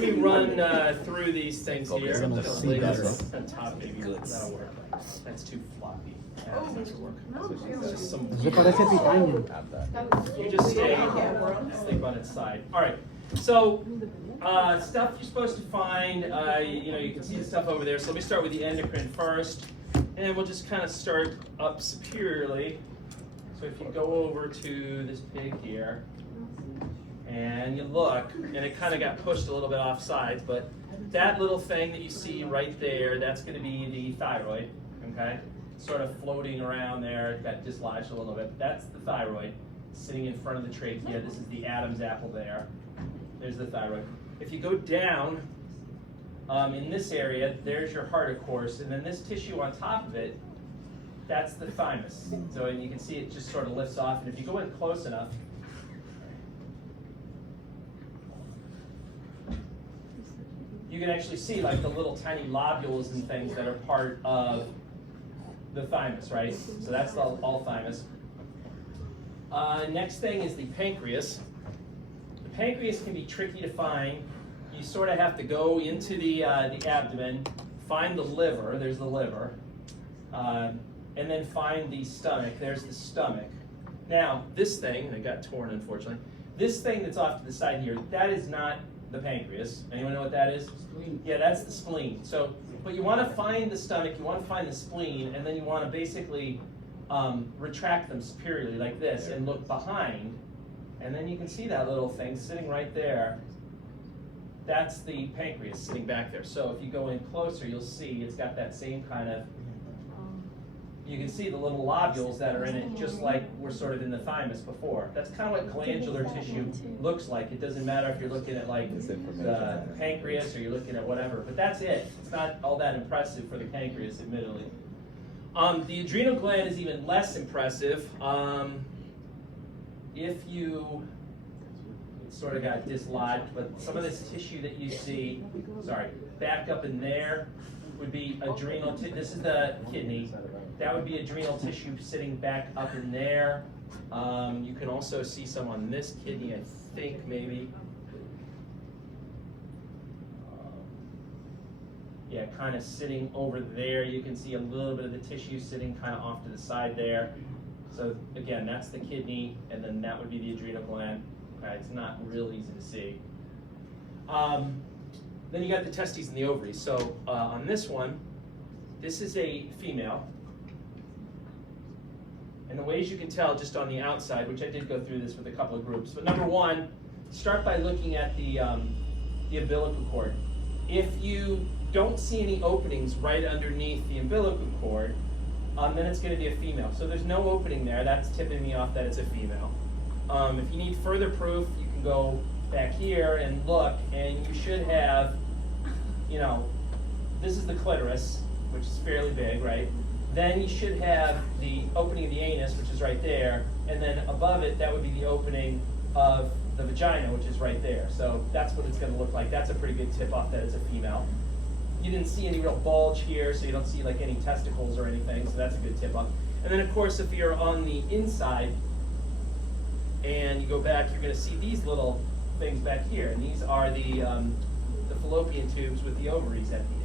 let me run through these things here. I'm gonna Just see lay better. this on top, maybe that'll work. That's too floppy. That doesn't work. It's just some. Zip it, que pitaña. You just stay asleep on its side. All right. So stuff you're supposed to find. You can see the stuff over there. So let me start with the endocrine first, and we'll just kind of start up superiorly. So if you go over to this pig here, and you look, and it kind of got pushed a little bit off sides, but that little thing that you see right there, that's going to be the thyroid, okay? Sort of floating around there, it got dislodged a little bit. That's the thyroid sitting in front of the trachea. This is the Adam's apple there. There's the thyroid. If you go down in this area, there's your heart, of course, and then this tissue on top of it, that's the thymus. So and you can see it just sort of lifts off, and if you go in close enough, you can actually see like the little tiny lobules and things that are part of the thymus, right? So that's all thymus. Next thing is the pancreas. The pancreas can be tricky to find. You sort of have to go into the abdomen, find the liver, there's the liver, and then find the stomach, there's the stomach. Now, this thing, and it got torn unfortunately, this thing that's off to the side here, that is not the pancreas. Anyone know what that is? Spleen. Yeah, that's the spleen. So, but you want to find the stomach, you want to find the spleen, and then you want to basically retract them superiorly like this and look behind, and then you can see that little thing sitting right there. That's the pancreas sitting back there. So if you go in closer, you'll see it's got that same kind of, you can see the little lobules that are in it, just like we're sort of in the thymus before. That's kind of what glandular tissue looks like. It doesn't matter if you're looking at like the pancreas or you're looking at whatever, but that's it. It's not all that impressive for the pancreas, admittedly. The adrenal gland is even less impressive. If you sort of got dislodged, but some of this tissue that you see, back up in there would be adrenal. This is the kidney. That would be adrenal tissue sitting back up in there. You can also see some on this kidney, I think, maybe. Yeah, kind of sitting over there. You can see a little bit of the tissue sitting kind of off to the side there. So again, that's the kidney, and then that would be the adrenal gland. Okay, it's not real easy to see. Then you got the testes and the ovaries. So on this one, this is a female. And the ways you can tell just on the outside, which I did go through this with a couple of groups, but number one, start by looking at the umbilical cord. If you don't see any openings right underneath the umbilical cord, then it's going to be a female. So there's no opening there. That's tipping me off that it's a female. If you need further proof, you can go back here and look, and you should have, this is the clitoris, which is fairly big, right? Then you should have the opening of the anus, which is right there, and then above it, that would be the opening of the vagina, which is right there. So that's what it's going to look like. That's a pretty good tip-off that it's a female. You didn't see any real bulge here, so you don't see like any testicles or anything, so that's a good tip-off. And then, of course, if you're on the inside and you go back, you're going to see these little things back here, and these are the fallopian tubes with the ovaries at the end.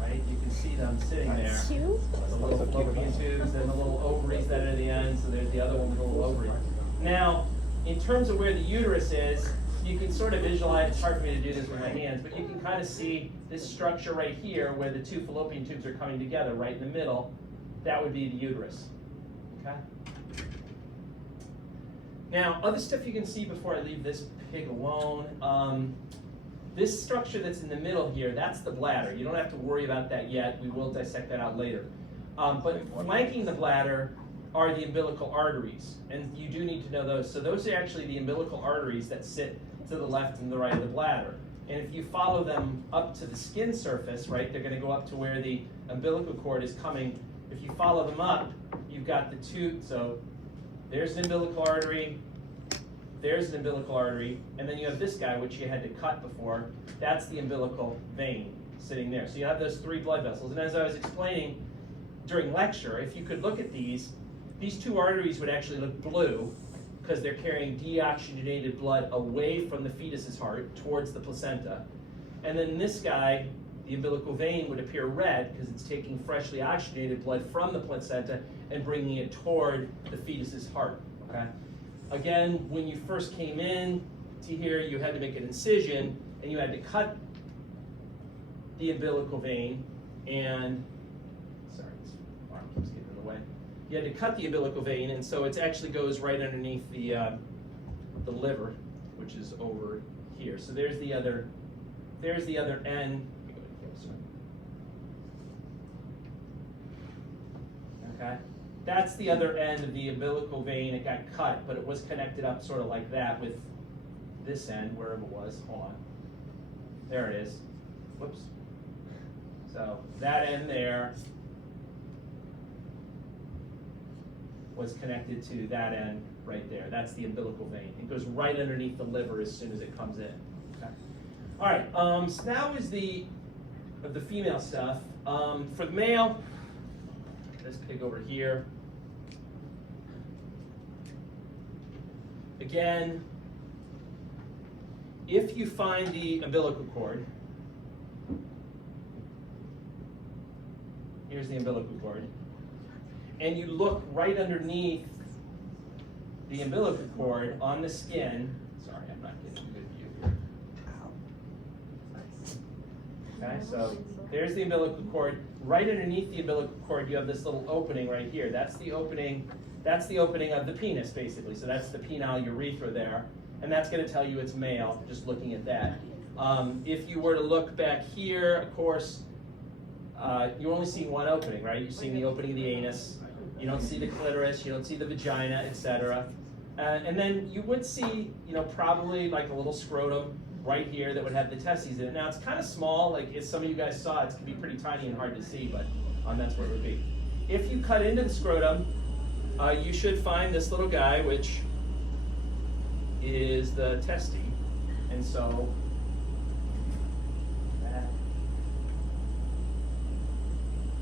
Right? You can see them sitting there. The little fallopian tubes and the little ovaries that are at the end, so there's the other one with the little ovary. Now, in terms of where the uterus is, you can sort of visualize, it's hard for me to do this with my hands, but you can kind of see this structure right here where the two fallopian tubes are coming together, right in the middle. That would be the uterus. Okay? Now, other stuff you can see before I leave this pig alone. This structure that's in the middle here, that's the bladder. You don't have to worry about that yet. We will dissect that out later. But flanking the bladder are the umbilical arteries, and you do need to know those. So those are actually the umbilical arteries that sit to the left and the right of the bladder. And if you follow them up to the skin surface, right, they're going to go up to where the umbilical cord is coming. If you follow them up, you've got the two. So there's an umbilical artery, there's an umbilical artery, and then you have this guy, which you had to cut before. That's the umbilical vein sitting there. So you have those three blood vessels. And as I was explaining during lecture, if you could look at these two arteries would actually look blue, because they're carrying deoxygenated blood away from the fetus's heart towards the placenta. And then this guy, the umbilical vein, would appear red because it's taking freshly oxygenated blood from the placenta and bringing it toward the fetus's heart. Okay? Again, when you first came in to here, you had to make an incision and you had to cut the umbilical vein and, sorry, this arm keeps getting in the way. You had to cut the umbilical vein, and so it actually goes right underneath the liver, which is over here. So there's the other end. Okay, that's the other end of the umbilical vein. It got cut, but it was connected up sort of like that with this end, wherever it was. Hold on. There it is. Whoops. So that end there was connected to that end right there. That's the umbilical vein. It goes right underneath the liver as soon as it comes in. Okay. All right. So that was the female stuff. For the male, this pig over here. Again, if you find the umbilical cord, here's the umbilical cord, and you look right underneath the umbilical cord on the skin. Sorry, I'm not getting a good view here. Okay, so there's the umbilical cord. Right underneath the umbilical cord, you have this little opening right here. That's the opening. That's the opening of the penis, basically. So that's the penile urethra there, and that's going to tell you it's male. Just looking at that. If you were to look back here, of course, you're only seeing one opening, right? You're seeing the opening of the anus. You don't see the clitoris. You don't see the vagina, etc. And then you would see, probably like a little scrotum right here that would have the testes in it. Now it's kind of small. Like as some of you guys saw, it can be pretty tiny and hard to see, but that's what it would be. If you cut into the scrotum, you should find this little guy, which is the testes, and so.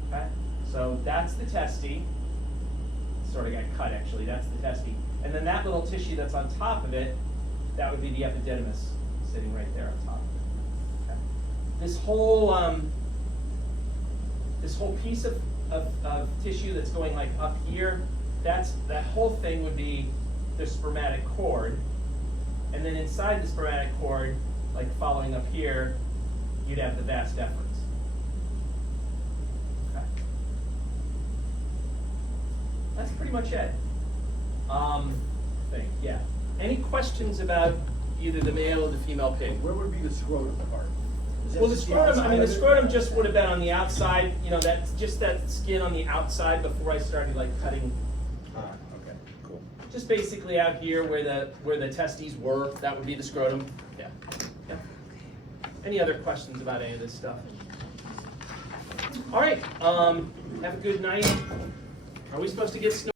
Okay. So that's the testes. Sort of got cut actually. That's the testes, and then that little tissue that's on top of it, that would be the epididymis sitting right there on top of it. Okay. This whole piece of tissue that's going like up here, that whole thing would be the spermatic cord, and then inside the spermatic cord, like following up here, you'd have the vas deferens. Okay. That's pretty much it. Yeah. Any questions about either the male or the female pig? Where would be the scrotum part? Well, the scrotum just would have been on the outside. That's just that skin on the outside before I started like cutting. Okay, cool. Just basically out here where the testes were, that would be the scrotum. Yeah. Any other questions about any of this stuff? All right. Have a good night. Are we supposed to get snow?